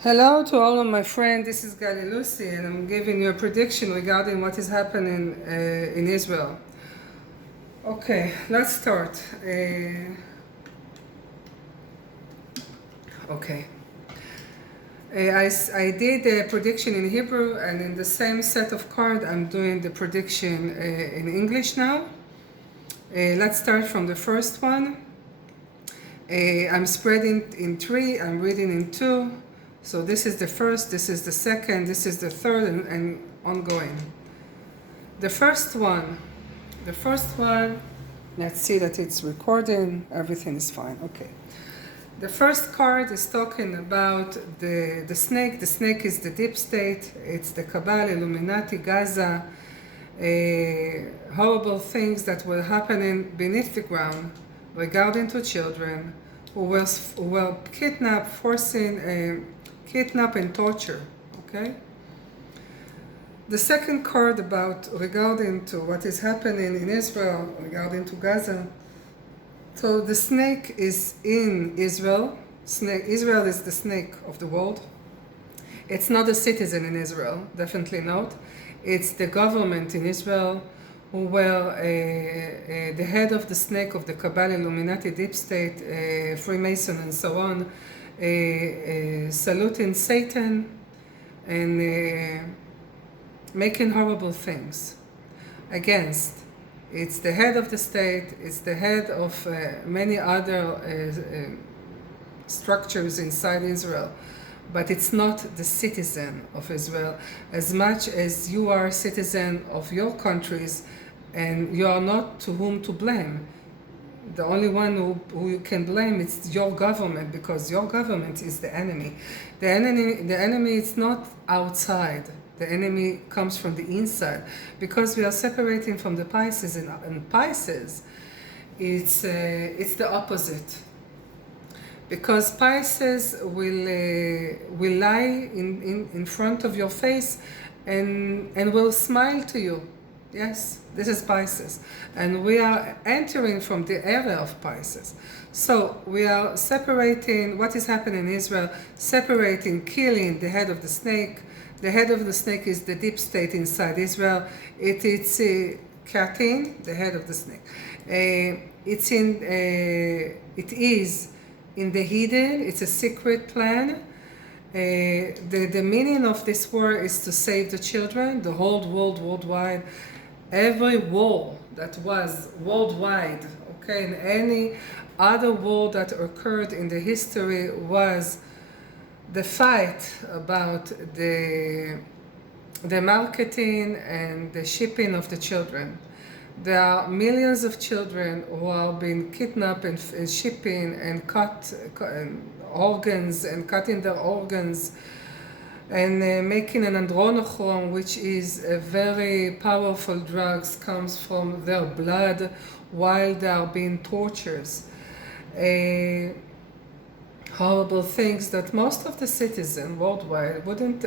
Hello to all of my friends, this is Gali Lucy and I'm giving you a prediction regarding what is happening in Israel. Okay, let's start. I did a prediction in Hebrew, and in the same set of cards I'm doing the prediction in English now. Let's start from the first one. I'm spreading in 3, I'm reading in 2. So this is the first, this is the second, this is the third, and ongoing. The first one, let's see that it's recording, everything is fine, okay. The first card is talking about the snake. The snake is the deep state, it's the Kabbalah, Illuminati, Gaza, horrible things that were happening beneath the ground regarding to children who were kidnapped, kidnap and torture, okay? The second card regarding to what is happening in Israel, regarding to Gaza. So the snake is in Israel. Israel is the snake of the world. It's not a citizen in Israel, definitely not. It's the government in Israel who were the head of the snake of the Kabbalah, Illuminati, Deep State, Freemason and so on, saluting Satan and making horrible things against. It's the head of the state, it's the head of many other structures inside Israel, but it's not the citizen of Israel, as much as you are a citizen of your countries and you are not to whom to blame. The only one who you can blame is your government, because your government is the enemy. The enemy is not outside. The enemy comes from the inside, because we are separating from the Pisces, and Pisces, it's the opposite. Because Pisces will lie in front of your face and will smile to you. Yes, this is Pisces. And we are entering from the area of Pisces. So we are separating what is happening in Israel, separating, killing the head of the snake. The head of the snake is the deep state inside Israel. It's Katin, the head of the snake. It is in the hidden. It's a secret plan. The meaning of this war is to save the children, the whole world, worldwide. Every war that was worldwide, okay, and any other war that occurred in the history was the fight about the marketing and the shipping of the children. There are millions of children who are being kidnapped and shipping and cut organs and cutting their organs and making an adrenochrome, which is a very powerful drug, comes from their blood while they are being tortured. Horrible things that most of the citizens worldwide wouldn't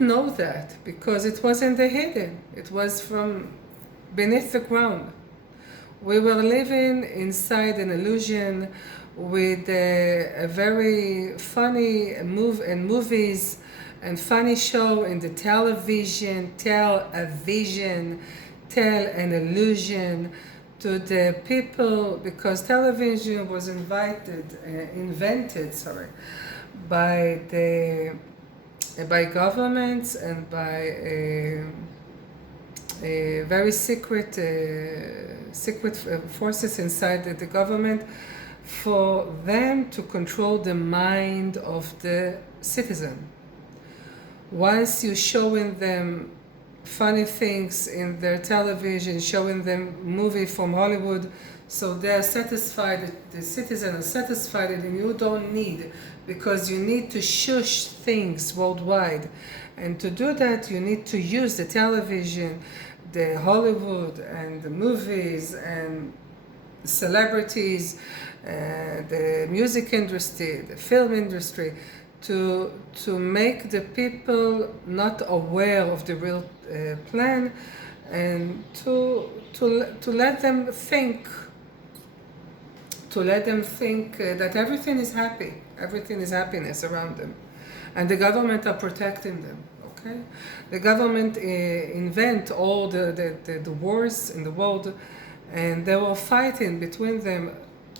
know that, because it wasn't the hidden. It was from beneath the ground. We were living inside an illusion with a very funny movies and funny show in the television, tell an illusion to the people, because television was invented by governments and by very secret forces inside the government, for them to control the mind of the citizen. Once you're showing them funny things in their television, showing them movie from Hollywood, so they're satisfied, the citizen is satisfied, and you don't need, because you need to shush things worldwide. And to do that, you need to use the television, the Hollywood and the movies and celebrities, the music industry, the film industry, to make the people not aware of the real plan, and to let them think that everything is happy, everything is happiness around them. And the government are protecting them, okay? The government invent all the wars in the world, and they were fighting between them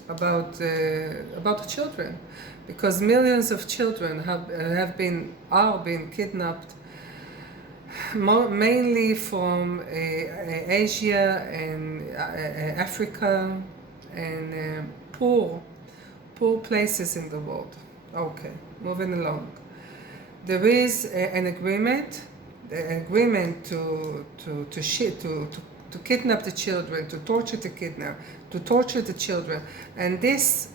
about the children, because millions of children are being kidnapped, mainly from Asia and Africa and poor places in the world. Okay, moving along. There is an agreement to kidnap the children, to torture the children, and this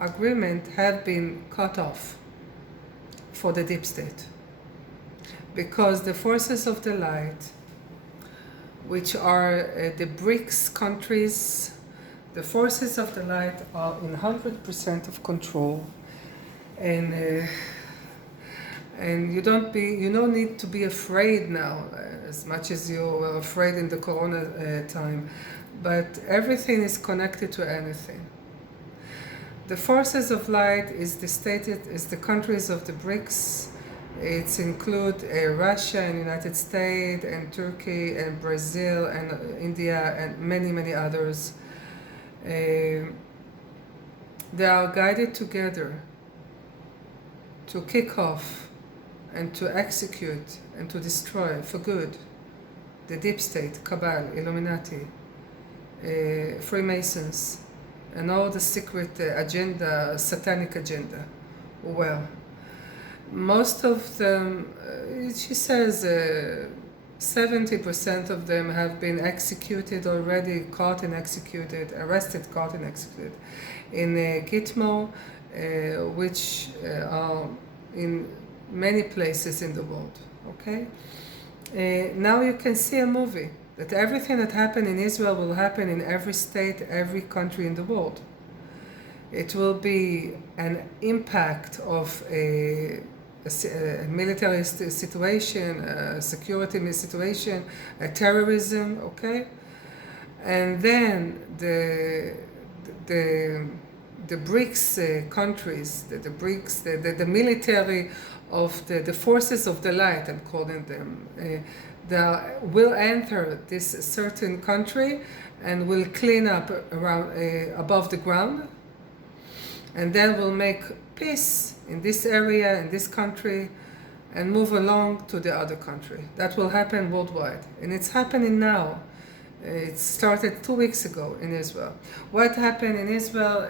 agreement have been cut off for the deep state, because the forces of the light, which are the BRICS countries, the forces of the light are in 100% of control, and you don't need to be afraid now as much as you were afraid in the Corona time, but everything is connected to anything. The forces of light is the countries of the BRICS. It include Russia and United States and Turkey and Brazil and India and many others. They are guided together to kick off and to execute and to destroy for good the deep state, Cabal, Illuminati, Freemasons, and all the secret agenda, satanic agenda. Well, most of them, she says 70% of them have been executed already, caught and executed, arrested, caught and executed in Gitmo, which are in many places in the world, okay? Now you can see a movie that everything that happened in Israel will happen in every state, every country in the world. It will be an impact of a military situation, a security situation, a terrorism, okay? And then the BRICS countries, the BRICS, the military of the forces of the light, I'm calling them, will enter this certain country and will clean up around above the ground, and then will make peace in this area, in this country, and move along to the other country. That will happen worldwide, and it's happening now. It started 2 weeks ago in Israel. What happened in Israel?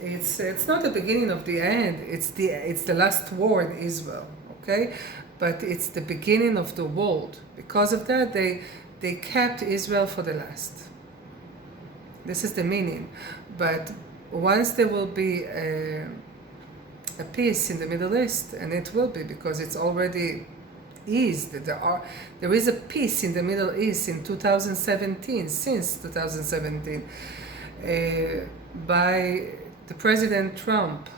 It's not the beginning of the end. It's the last war in Israel. Okay, but it's the beginning of the world. Because of that, they kept Israel for the last. This is the meaning. But once there will be a peace in the Middle East, and it will be because it's already eased. There is a peace in the Middle East in 2017, since 2017, by the President Trump,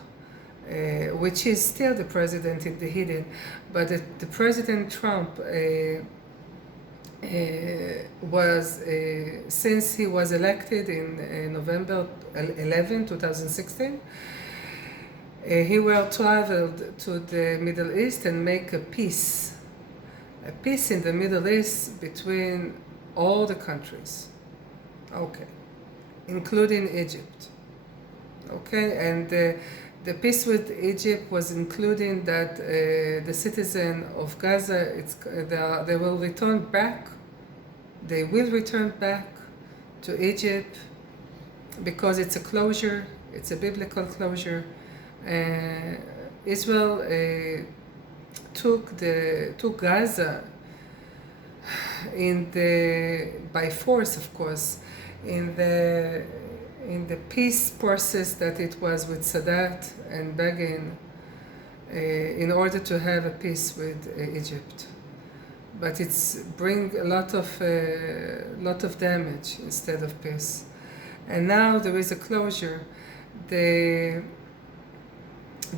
which is still the president in the hidden, but the President Trump was, since he was elected in November 11, 2016, he will traveled to the Middle East and make a peace in the Middle East between all the countries, okay, including Egypt, okay, and the peace with Egypt was including that the citizen of Gaza, they will return back to Egypt, because it's a closure, it's a biblical closure. Israel took Gaza by force, of course, in the peace process that it was with Sadat and Begin, in order to have a peace with Egypt. But it's bring a lot of damage instead of peace. And now there is a closure. The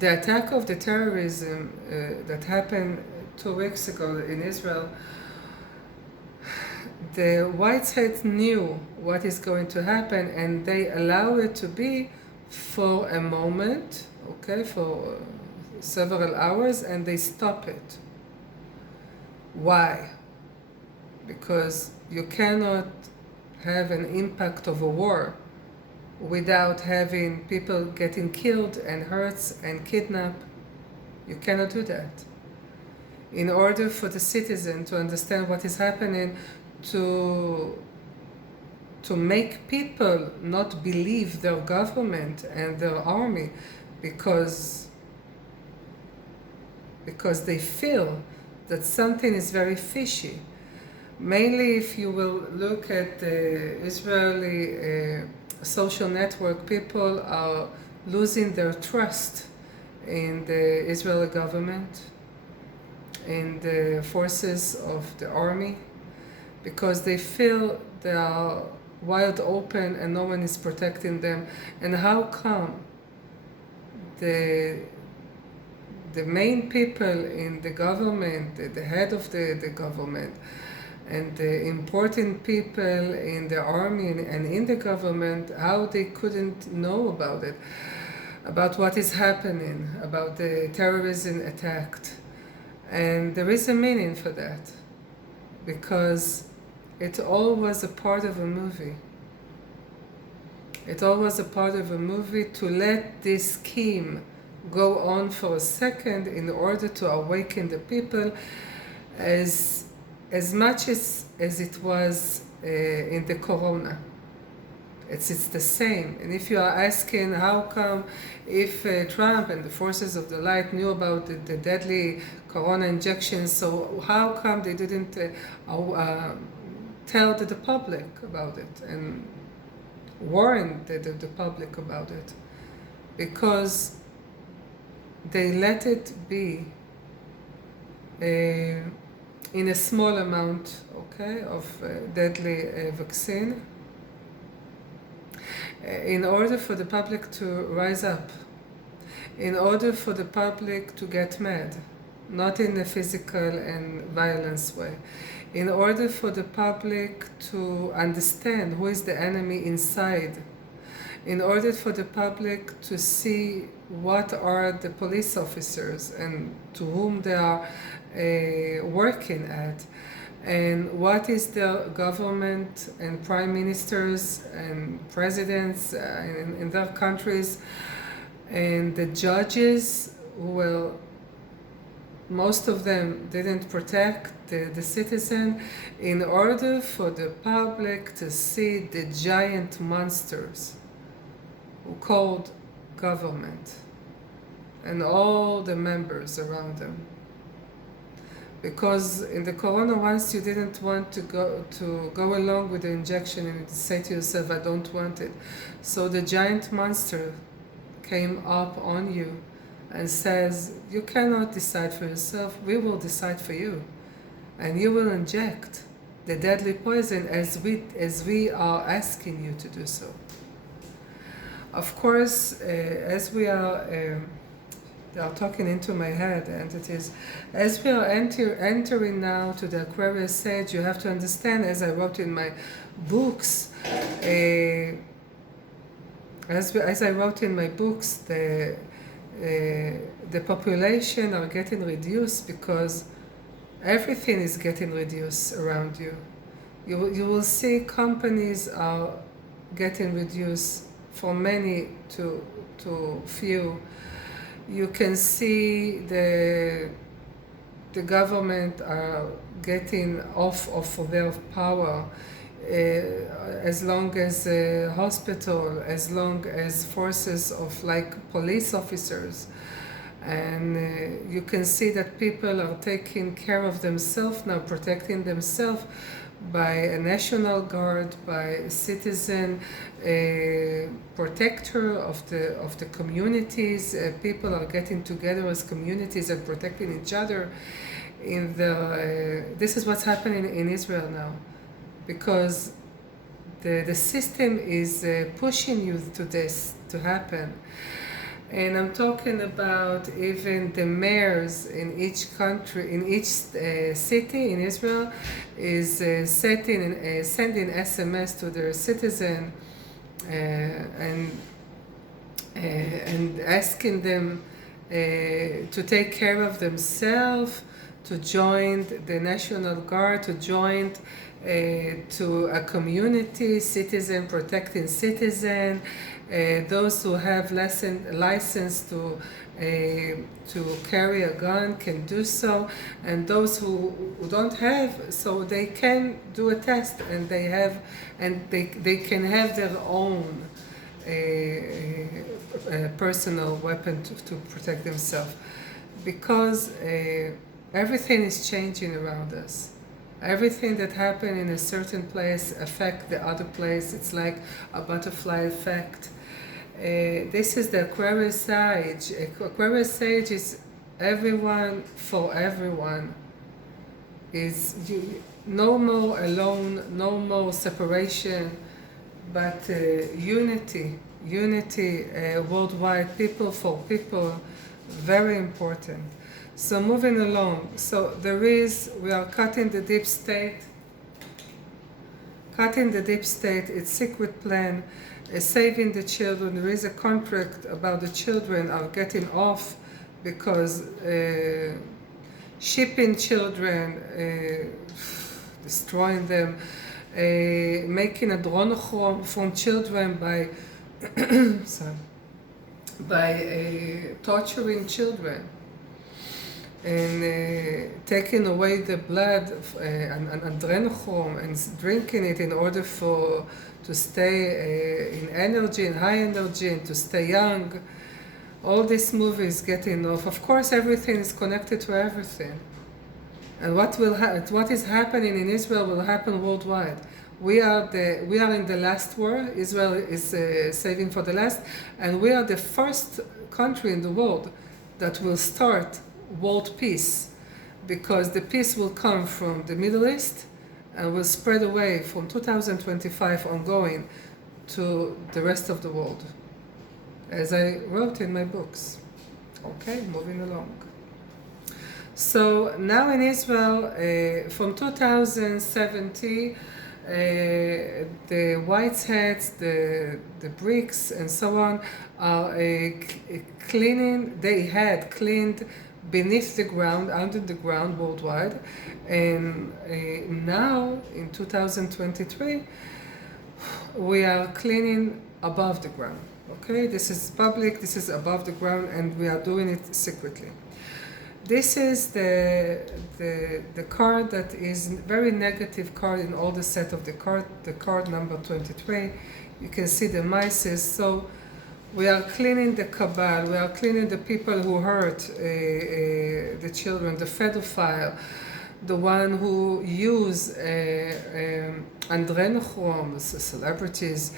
attack of the terrorism that happened 2 weeks ago in Israel, the Whiteheads knew what is going to happen, and they allow it to be for a moment, okay, for several hours and they stop it. Why? Because you cannot have an impact of a war without having people getting killed and hurt and kidnapped. You cannot do that. In order for the citizen to understand what is happening, to make people not believe their government and their army because they feel that something is very fishy. Mainly if you will look at the Israeli social network, people are losing their trust in the Israeli government, in the forces of the army, because they feel they are wide open and no one is protecting them. And how come the main people in the government, the head of the government, and the important people in the army and in the government, how they couldn't know about it, about what is happening, about the terrorism attack. And there is a meaning for that, because it all was a part of a movie. It all was a part of a movie to let this scheme go on for a second in order to awaken the people as much as it was in the corona. It's the same. And if you are asking how come if Trump and the forces of the light knew about the deadly corona injections, so how come they didn't tell the public about it and warn the public about it? Because they let it be in a small amount, okay, of deadly vaccine, in order for the public to rise up, in order for the public to get mad, not in a physical and violence way, in order for the public to understand who is the enemy inside, in order for the public to see what are the police officers and to whom they are working at, and what is the government and prime ministers and presidents in their countries, and the judges who will, most of them didn't protect the citizen, in order for the public to see the giant monsters who called government and all the members around them. Because in the corona, once you didn't want to go along with the injection and say to yourself, I don't want it. So the giant monster came up on you and says, you cannot decide for yourself, we will decide for you. And you will inject the deadly poison as we are asking you to do so. Of course, as we are they are talking into my head entities. As we are entering now to the Aquarius age, you have to understand, as I wrote in my books, as I wrote in my books, the population are getting reduced because everything is getting reduced around you. You will see companies are getting reduced from many to few. You can see the government are getting off of their power, as long as hospital, as long as forces of like police officers. And you can see that people are taking care of themselves now, protecting themselves by a national guard, by a citizen protector of the communities. People are getting together as communities and protecting each other. This is what's happening in Israel now, because the system is pushing you to this to happen. And I'm talking about even the mayors in each country, in each city in Israel, is sending SMS to their citizen and asking them to take care of themselves, to join the National Guard, to join to a community, citizen protecting citizen, those who have license to carry a gun can do so, and those who don't have, so they can do a test, and they can have their own personal weapon to protect themselves, because everything is changing around us. Everything that happens in a certain place affects the other place. It's like a butterfly effect. This is the Aquarius age. Aquarius age is everyone for everyone. Is no more alone, no more separation, but unity worldwide, people for people, very important. So moving along, so we are cutting the deep state. Cutting the deep state, its secret plan, saving the children. There is a contract about the children are getting off, because shipping children, destroying them, making a dronochrome from children by torturing children, and taking away the blood and adrenochrome and drinking it in order to stay in energy, in high energy, and to stay young. All these movies getting off. Of course, everything is connected to everything. And what is happening in Israel will happen worldwide. We are in the last war. Israel is saving for the last, and we are the first country in the world that will start world peace, because the peace will come from the Middle East and will spread away from 2025 ongoing to the rest of the world, as I wrote in my books. Okay, moving along. So now in Israel, from 2017, the Whiteheads, the bricks, and so on are cleaning. They had cleaned beneath the ground, under the ground worldwide, and now in 2023 we are cleaning above the ground. Okay, this is public, this is above the ground, and we are doing it secretly. This is the card that is very negative card in all the set of the card number 23. You can see the mices. So we are cleaning the cabal, we are cleaning the people who hurt the children, the pedophile, the one who use adrenochrome, celebrities,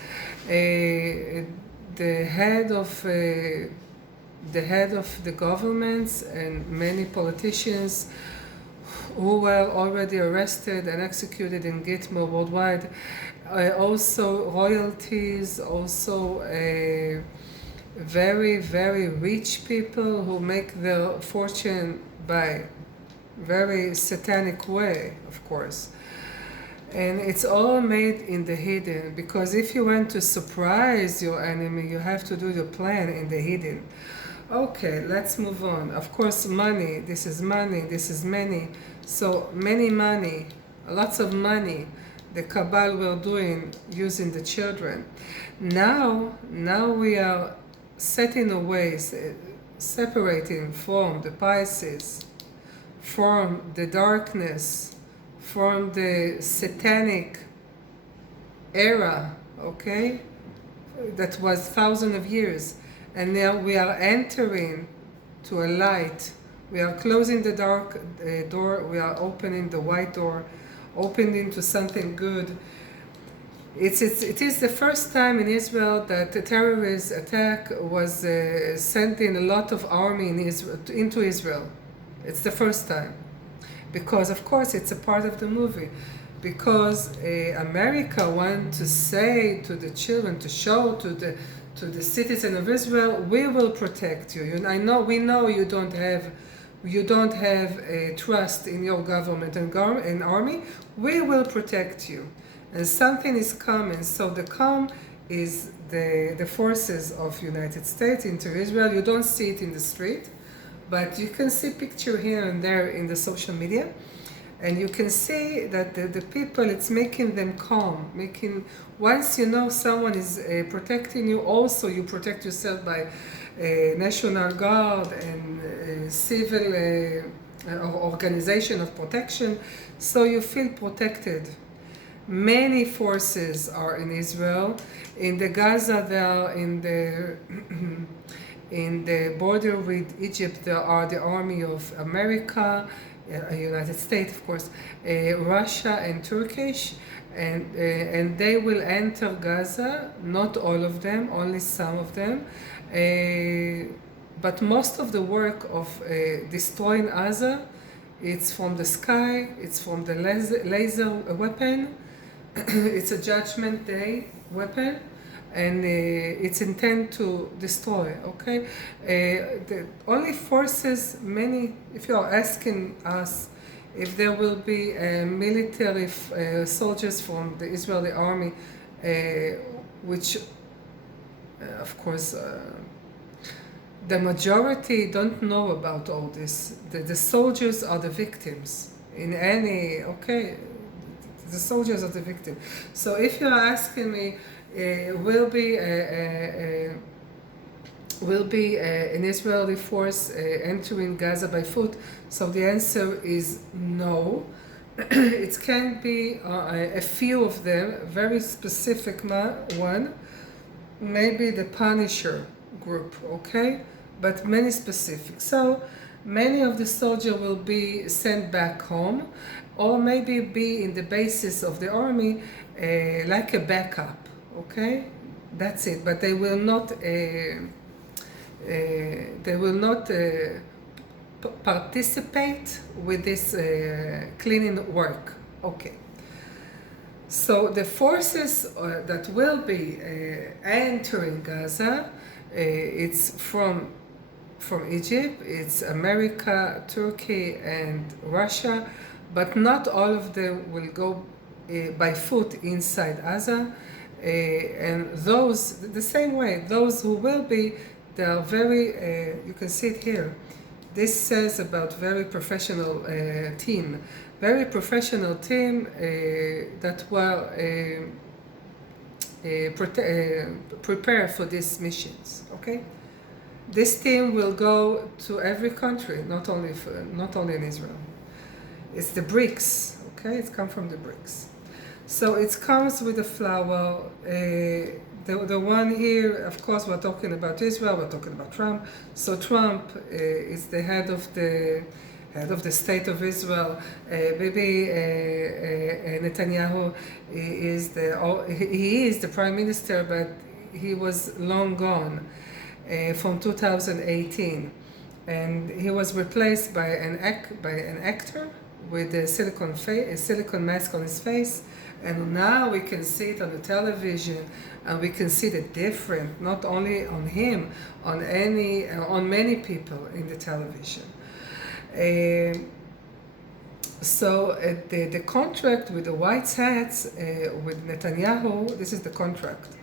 the head of the governments and many politicians who were already arrested and executed in Gitmo worldwide. Also royalties, also very, very rich people who make their fortune by very satanic way, of course. And it's all made in the hidden, because if you want to surprise your enemy, you have to do your plan in the hidden. Okay, let's move on. Of course, money, this is many. So many money, lots of money, the cabal were doing using the children. Now we are setting away, separating from the Pisces, from the darkness, from the satanic era, okay, that was thousands of years. And now we are entering to a light. We are closing the dark door, we are opening the white door, opening to something good. It is the first time in Israel that a terrorist attack was sending a lot of army into Israel. It's the first time. Because, of course, it's a part of the movie. Because America wants to say to the children, to show to the citizen of Israel, we will protect you. We know you don't have trust in your government and army. We will protect you. And something is coming. So the come is the forces of United States into Israel. You don't see it in the street. But you can see picture here and there in the social media, and you can see that the people, it's making them calm, once you know someone is protecting you, also you protect yourself by National Guard and civil organization of protection, so you feel protected. Many forces are in Israel. In the Gaza, they are in the border with Egypt. There are the army of America, United States, of course, Russia and Turkish, and they will enter Gaza. Not all of them, only some of them. But most of the work of destroying Gaza, it's from the sky, it's from the laser weapon. It's a Judgment Day weapon, and it's intended to destroy, okay? The only forces, if you are asking us if there will be military soldiers from the Israeli army, which, of course, the majority don't know about all this. The soldiers are the victims in any, okay? The soldiers are the victim. So if you are asking me, will be an Israeli force entering Gaza by foot? So the answer is no. It can be a few of them, very specific one, maybe the Punisher group, okay? But many specific. So many of the soldiers will be sent back home, or maybe be in the basis of the army like a backup, okay? That's it. But they will not participate with this cleaning work, okay? So the forces that will be entering Gaza, it's from Egypt, it's America, Turkey, and Russia, but not all of them will go by foot inside Gaza. And those, the same way, those who will be, they are very, you can see it here. This says about very professional team. Very professional team that will prepare for these missions, okay? This team will go to every country, not only in Israel. It's the BRICS, okay? It's come from the BRICS. So it comes with a flower. The one here, of course, we're talking about Israel, we're talking about Trump. So Trump is the head of the state of Israel. Maybe Netanyahu is the prime minister, but he was long gone from 2018, and he was replaced by an actor with a silicone mask on his face, and now we can see it on the television, and we can see the difference, not only on him, on many people in the television. So the contract with the white hats, with Netanyahu, this is the contract.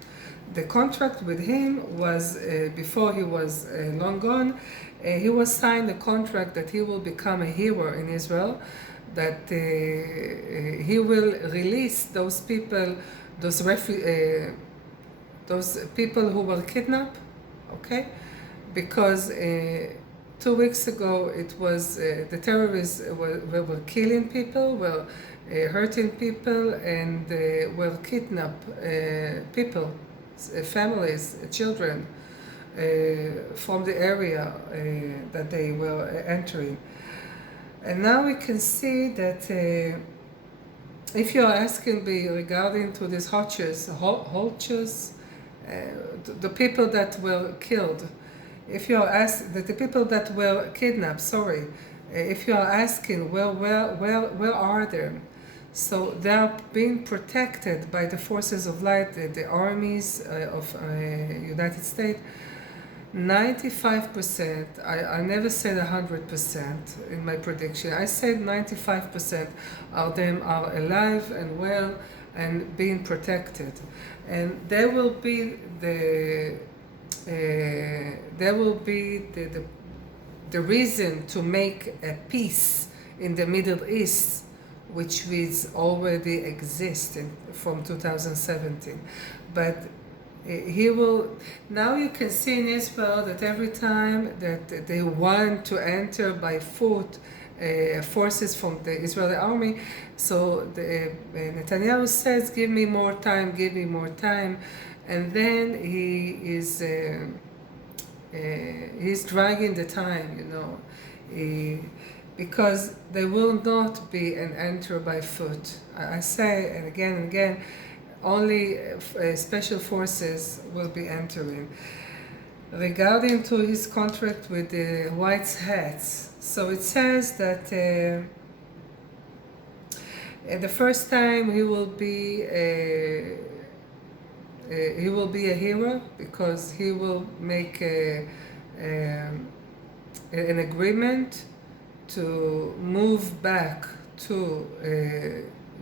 The contract with him was, before he was long gone, he was signed a contract that he will become a hero in Israel, that he will release those people, those people who were kidnapped, okay? Because 2 weeks ago it was the terrorists were killing people, were hurting people, and were kidnapped people, families, children from the area that they were entering. And now we can see that if you are asking me regarding to these Hotchers, the people that were killed, if you are asking the people that were kidnapped, if you are asking where are they? So they are being protected by the forces of light, the armies of United States. 95%, I never said 100% in my prediction. I said 95% of them are alive and well and being protected. And there will be the the reason to make a peace in the Middle East, which is already existing from 2017. But he will, now you can see in Israel that every time that they want to enter by foot forces from the Israeli army, so Netanyahu says, give me more time, give me more time, and then he's dragging the time, you know, because there will not be an enter by foot. I say, and again, only special forces will be entering. Regarding to his contract with the White Hats, so it says that the first time he will be a hero, because he will make an agreement to move back to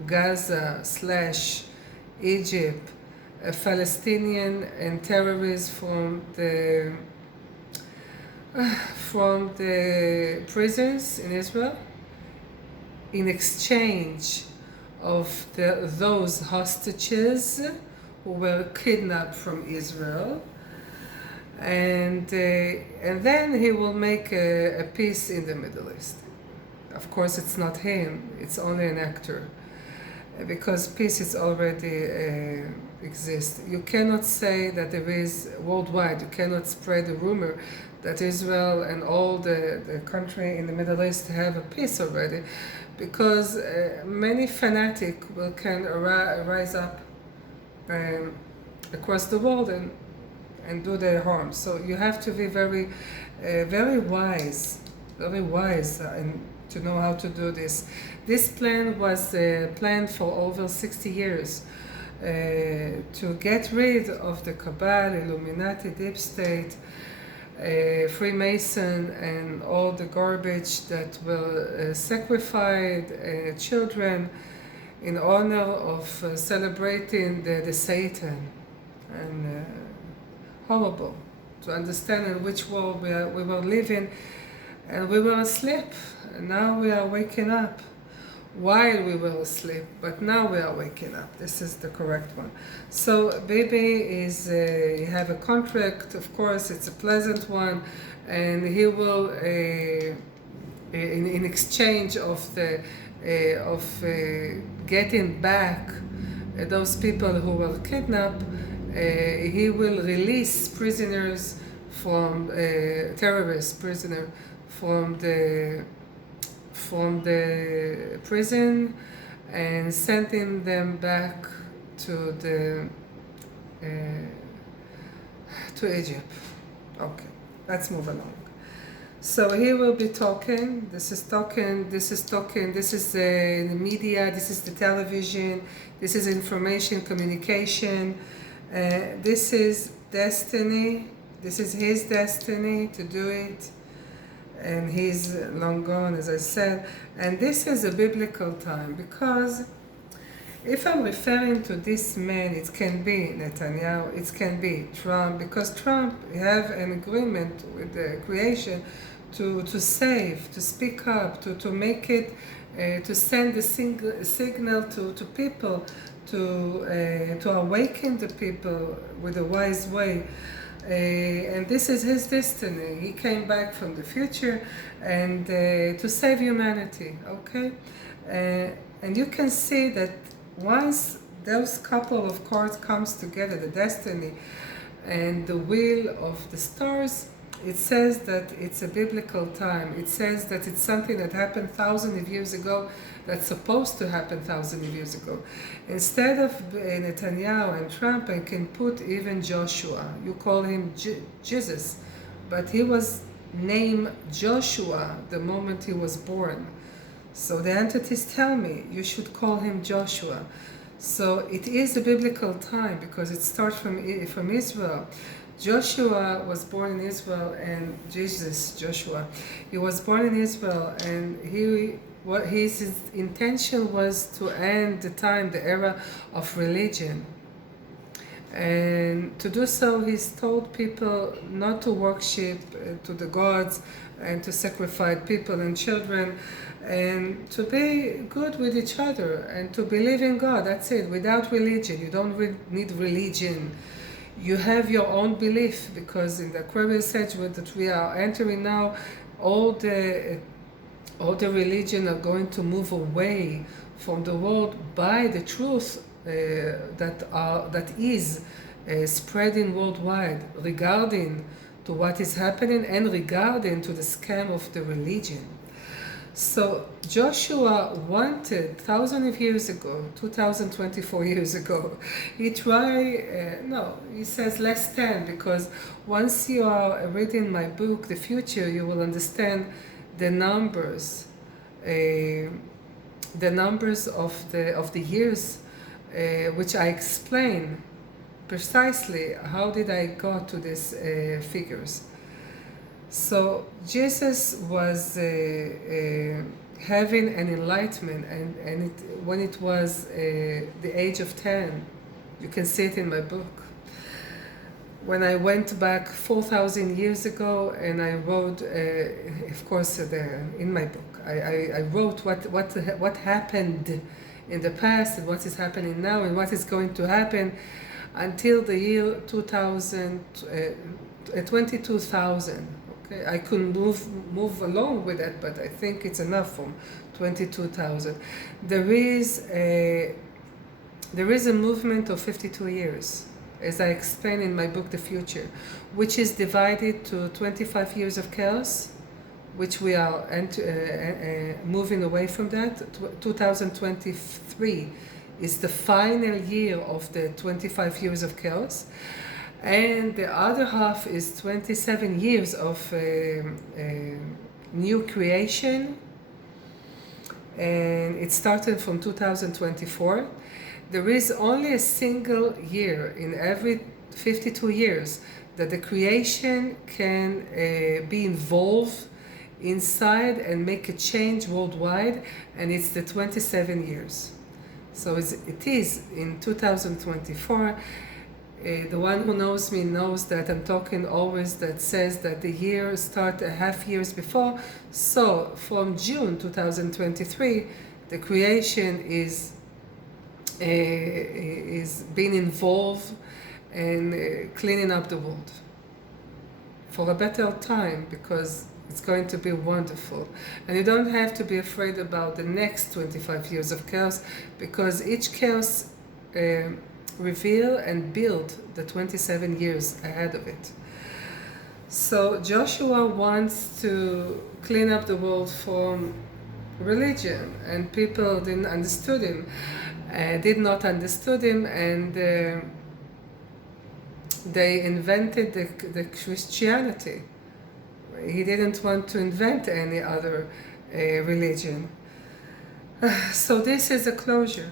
Gaza / Egypt, Palestinian and terrorists from the prisons in Israel, in exchange of those hostages who were kidnapped from Israel, and then he will make a peace in the Middle East. Of course, it's not him; it's only an actor, because peace is already exists. You cannot say that there is worldwide. You cannot spread the rumor that Israel and all the country in the Middle East have a peace already, because many fanatics can rise up across the world and do their harm. So you have to be very wise, and to know how to do this. This plan was planned for over 60 years to get rid of the Cabal, Illuminati, Deep State, Freemason, and all the garbage that will sacrifice children in honor of celebrating the Satan. And horrible to understand in which world we were living, and we were asleep, and now we are waking up while we were asleep, but now we are waking up. This is the correct one. So baby is you have a contract, of course it's a pleasant one, and he will in exchange of getting back those people who were kidnapped, he will release prisoners from terrorist prisoner from the prison, and sending them back to Egypt. Okay, let's move along. So he will be talking. This is talking. This is talking. This is the media. This is the television. This is information communication. This is destiny. This is his destiny to do it. And he's long gone, as I said. And this is a biblical time, because if I'm referring to this man, it can be Netanyahu, it can be Trump, because Trump have an agreement with the creation to save, to speak up, to make it, to send a signal to people, to awaken the people with a wise way. And this is his destiny. He came back from the future and to save humanity, okay? And you can see that once those couple of cards comes together, the destiny and the wheel of the stars, it says that it's a biblical time. It says that it's something that happened thousands of years ago, that's supposed to happen thousands of years ago. Instead of Netanyahu and Trump, I can put even Joshua. You call him Jesus, but he was named Joshua the moment he was born. So the entities tell me you should call him Joshua. So it is a biblical time, because it starts from Israel. Joshua was born in Israel, and Jesus, Joshua, he was born in Israel, and his intention was to end the era of religion. And to do so, he's told people not to worship to the gods, and to sacrifice people and children, and to be good with each other and to believe in God. That's it. Without religion, you don't need religion. You have your own belief, because in the Aquarius age that we are entering now, all the religion are going to move away from the world by the truth that is spreading worldwide regarding to what is happening and regarding to the scam of the religion. So Joshua wanted thousands of years ago, 2024 years ago, he tried, he says less 10, because once you are reading my book, The Future, you will understand the numbers of the years, which I explain precisely how did I got to these figures. So Jesus was having an enlightenment, and when it was the age of 10, you can see it in my book. When I went back 4,000 years ago, and I wrote, of course, in my book, I wrote what happened in the past and what is happening now and what is going to happen until the year 22,000. Okay, I couldn't move along with that, but I think it's enough from 22,000. There is a movement of 52 years, as I explain in my book, The Future, which is divided to 25 years of chaos, which we are moving away from that. 2023 is the final year of the 25 years of chaos. And the other half is 27 years of new creation. And it started from 2024. There is only a single year in every 52 years that the creation can be involved inside and make a change worldwide, and it's the 27 years. So it is in 2024. The one who knows me knows that I'm talking always that says that the year start a half years before. So from June 2023, the creation is being involved in cleaning up the world for a better time, because it's going to be wonderful. And you don't have to be afraid about the next 25 years of chaos, because each chaos reveal and build the 27 years ahead of it. So Joshua wants to clean up the world from religion, and people did not understood him, and they invented the Christianity. He didn't want to invent any other religion. So this is a closure.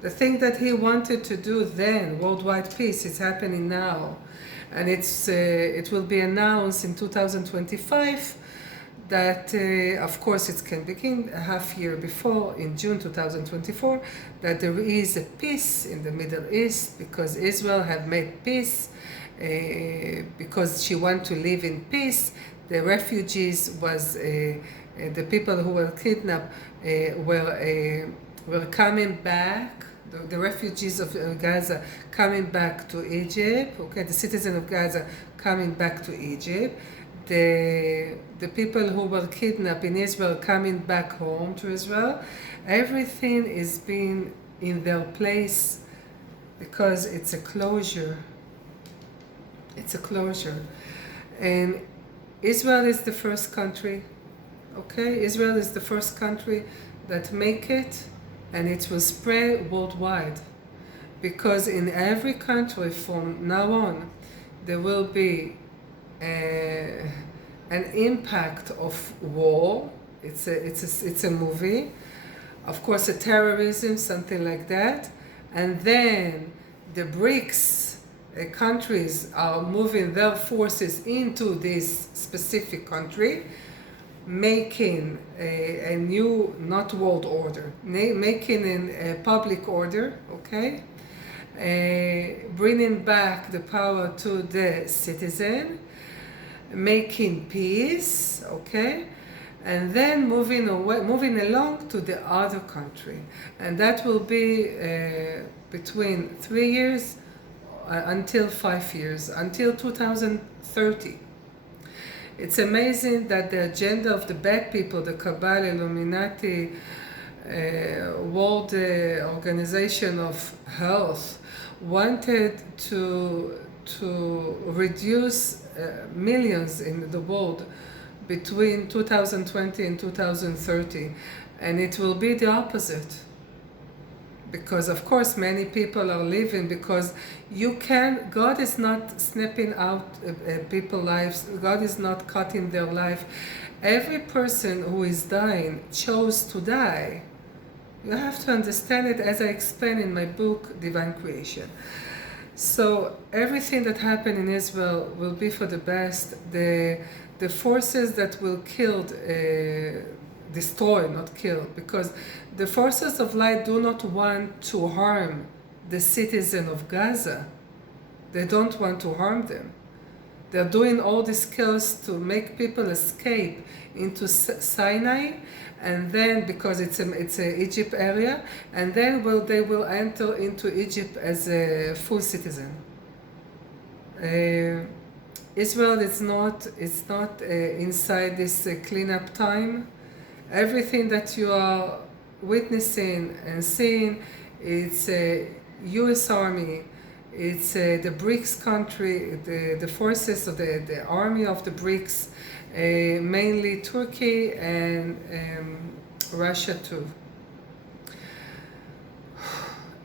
The thing that he wanted to do then, worldwide peace, is happening now. And it will be announced in 2025 that, of course, it can begin a half year before, in June 2024, that there is a peace in the Middle East, because Israel have made peace, because she want to live in peace. The refugees was, the people who were kidnapped were coming back. The refugees of Gaza coming back to Egypt. Okay, the citizens of Gaza coming back to Egypt. The people who were kidnapped in Israel coming back home to Israel. Everything is being in their place, because it's a closure. It's a closure. And Israel is the first country. Okay, Israel is the first country that make it, and it will spread worldwide, because in every country from now on there will be an impact of war. It's a movie, of course, a terrorism, something like that, and then the BRICS countries are moving their forces into this specific country, making a new, not world order, making a public order, okay? Bringing back the power to the citizen, making peace, okay? And then moving along to the other country. And that will be between 3 years until 5 years, until 2030. It's amazing that the agenda of the bad people, the Cabal, Illuminati, World Organization of Health, wanted to reduce millions in the world between 2020 and 2030, and it will be the opposite. Because of course many people are living, because God is not snapping out people's lives, God is not cutting their life. Every person who is dying chose to die. You have to understand it, as I explain in my book, Divine Creation. So everything that happened in Israel will be for the best. The forces that will destroy, not kill, because the forces of light do not want to harm the citizen of Gaza. They don't want to harm them. They're doing all this chaos to make people escape into Sinai, and then because it's a Egypt area, and then they will enter into Egypt as a full citizen. Israel is not inside this cleanup time. Everything that you are witnessing and seeing, it's a U.S. Army, it's the BRICS country, the forces of the army of the BRICS, mainly Turkey and Russia too.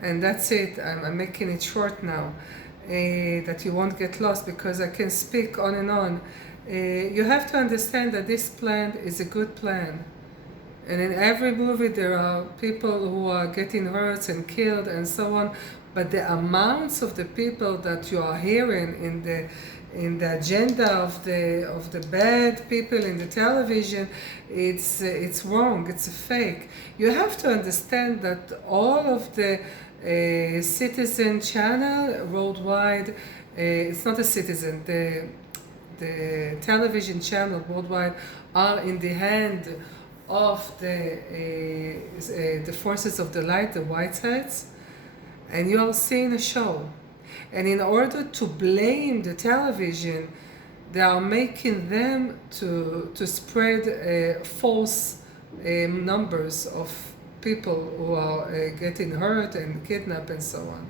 And that's it. I'm making it short now, that you won't get lost, because I can speak on and on. You have to understand that this plan is a good plan. And in every movie there are people who are getting hurt and killed and so on, but the amounts of the people that you are hearing in the agenda of the bad people in the television, it's wrong, it's a fake. You have to understand that all of the citizen channel worldwide, it's not a citizen, the television channel worldwide are in the hand of the forces of the light, the whiteheads, and you are seeing a show. And in order to blame the television, they are making them to spread false numbers of people who are getting hurt and kidnapped and so on.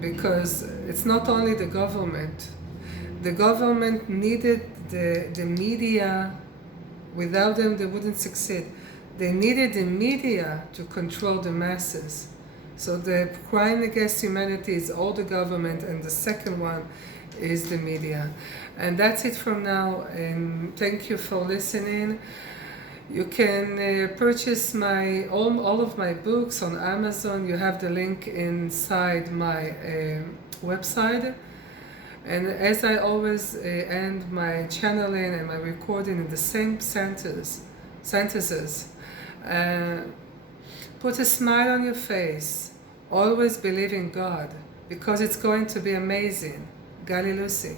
Because it's not only the government. The government needed the media. Without them, they wouldn't succeed. They needed the media to control the masses. So the crime against humanity is all the government, and the second one is the media. And that's it from now, and thank you for listening. You can purchase all of my books on Amazon. You have the link inside my website. And as I always end my channeling and my recording in the same sentences, put a smile on your face. Always believe in God, because it's going to be amazing. Gali Lucy.